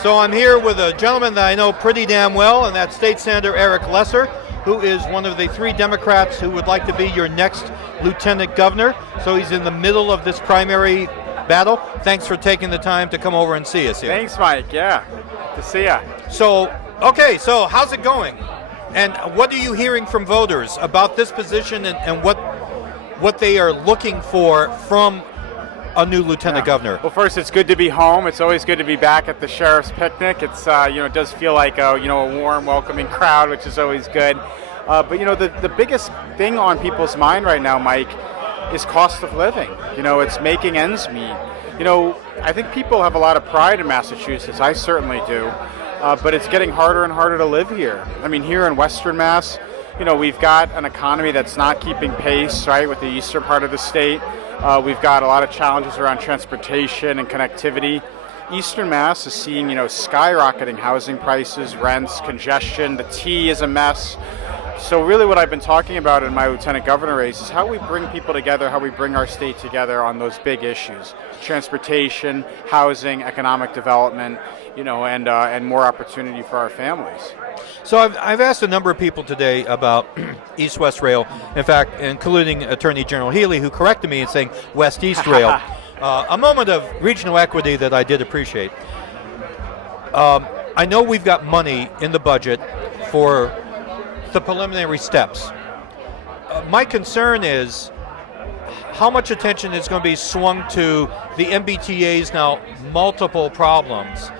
So I'm here with a gentleman that I know pretty damn well, and that's State Senator Eric Lesser, who is one of the 3 Democrats who would like to be your next lieutenant governor. So he's in the middle of this primary battle. Thanks for taking the time to come over and see us here. Thanks, Mike. Yeah, good to see ya. So, okay, so how's it going? And what are you hearing from voters about this position and what they are looking for from a new lieutenant governor? Well, first, it's good to be home. It's always good to be back at the sheriff's picnic. It's it does feel like a warm, welcoming crowd, which is always good. But the biggest thing on people's mind right now, Mike, is cost of living. It's making ends meet. I think people have a lot of pride in Massachusetts. I certainly do. But it's getting harder and harder to live here. I mean, here in Western Mass, we've got an economy that's not keeping pace, right, with the eastern part of the state. We've got a lot of challenges around transportation and connectivity. Eastern Mass is seeing, skyrocketing housing prices, rents, congestion. The T is a mess. So really what I've been talking about in my lieutenant governor race is how we bring people together, how we bring our state together on those big issues. Transportation, housing, economic development, and more opportunity for our families. So I've asked a number of people today about East-West Rail, in fact, including Attorney General Healy, who corrected me in saying West-East Rail. A moment of regional equity that I did appreciate. I know we've got money in the budget for the preliminary steps. My concern is how much attention is going to be swung to the MBTA's now multiple problems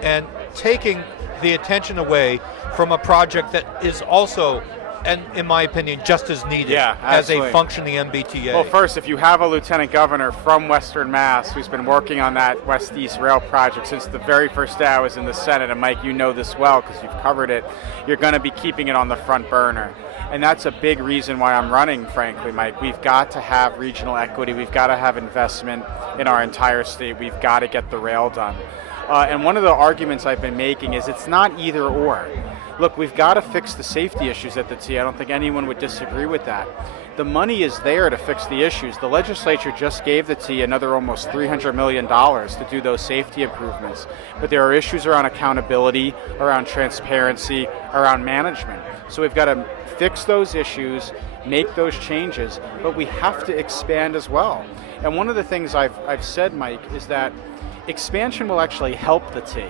and taking the attention away from a project that is also, and in my opinion, just as needed as a functioning MBTA. Well, first, if you have a lieutenant governor from Western Mass who's been working on that West-East Rail project since the very first day I was in the Senate, and Mike, you know this well because you've covered it, you're going to be keeping it on the front burner. And that's a big reason why I'm running, frankly, Mike. We've got to have regional equity. We've got to have investment in our entire state. We've got to get the rail done. And one of the arguments I've been making is it's not either or. Look, we've got to fix the safety issues at the T. I don't think anyone would disagree with that. The money is there to fix the issues. The legislature just gave the T another almost $300 million to do those safety improvements. But there are issues around accountability, around transparency, around management. So we've got to fix those issues, make those changes, but we have to expand as well. And one of the things I've said, Mike, is that expansion will actually help the T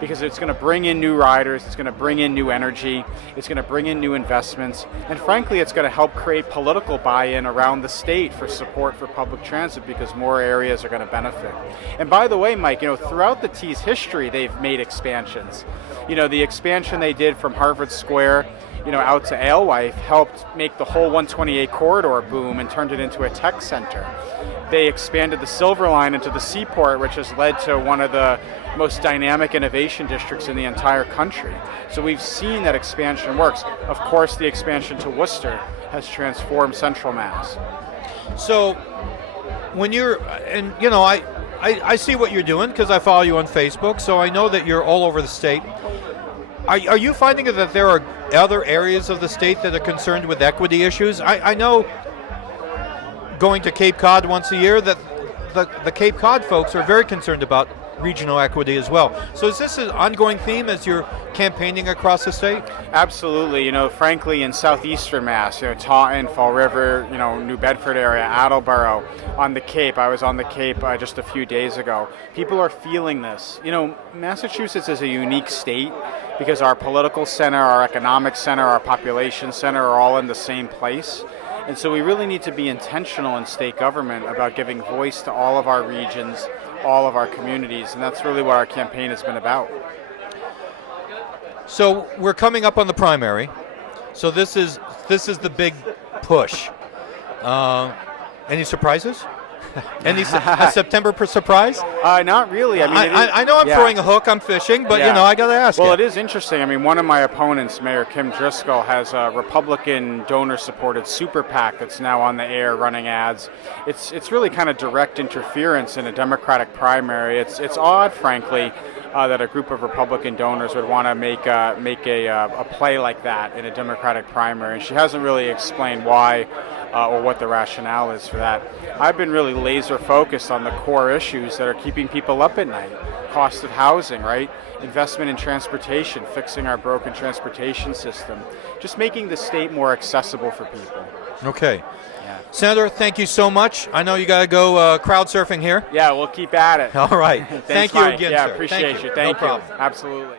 because it's going to bring in new riders, it's going to bring in new energy, it's going to bring in new investments, and frankly, it's going to help create political buy-in around the state for support for public transit because more areas are going to benefit. And by the way, Mike, throughout the T's history, they've made expansions. The expansion they did from Harvard Square out to Alewife helped make the whole 128 corridor boom and turned it into a tech center. They expanded the Silver Line into the Seaport, which has led to one of the most dynamic innovation districts in the entire country. So we've seen that expansion works. Of course, the expansion to Worcester has transformed Central Mass. So when you're, and I see what you're doing because I follow you on Facebook, so I know that you're all over the state. Are you finding that there are other areas of the state that are concerned with equity issues? I know going to Cape Cod once a year that the Cape Cod folks are very concerned about regional equity as well. So is this an ongoing theme as you're campaigning across the state? Absolutely. Frankly, in southeastern Mass, Taunton, Fall River, New Bedford area, Attleboro, on the Cape. I was on the Cape just a few days ago. People are feeling this. Massachusetts is a unique state because our political center, our economic center, our population center are all in the same place. And so we really need to be intentional in state government about giving voice to all of our regions, all of our communities, and that's really what our campaign has been about. So we're coming up on the primary. So this is the big push. Any surprises? Any a September surprise? Not really. I know I'm throwing a hook, I'm fishing, but I got to ask. Well, it is interesting. One of my opponents, Mayor Kim Driscoll, has a Republican donor-supported super PAC that's now on the air running ads. It's really kind of direct interference in a Democratic primary. It's odd, frankly, that a group of Republican donors would want to make a play like that in a Democratic primary. And she hasn't really explained why. or what the rationale is for that. I've been really laser focused on the core issues that are keeping people up at night. Cost of housing, right? Investment in transportation, fixing our broken transportation system, just making the state more accessible for people. Okay. Yeah. Senator, thank you so much. I know you got to go crowd surfing here. Yeah, we'll keep at it. All right. Thanks, Thank you Mike. again, yeah, sir. appreciate you. No Thank you. problem. Absolutely.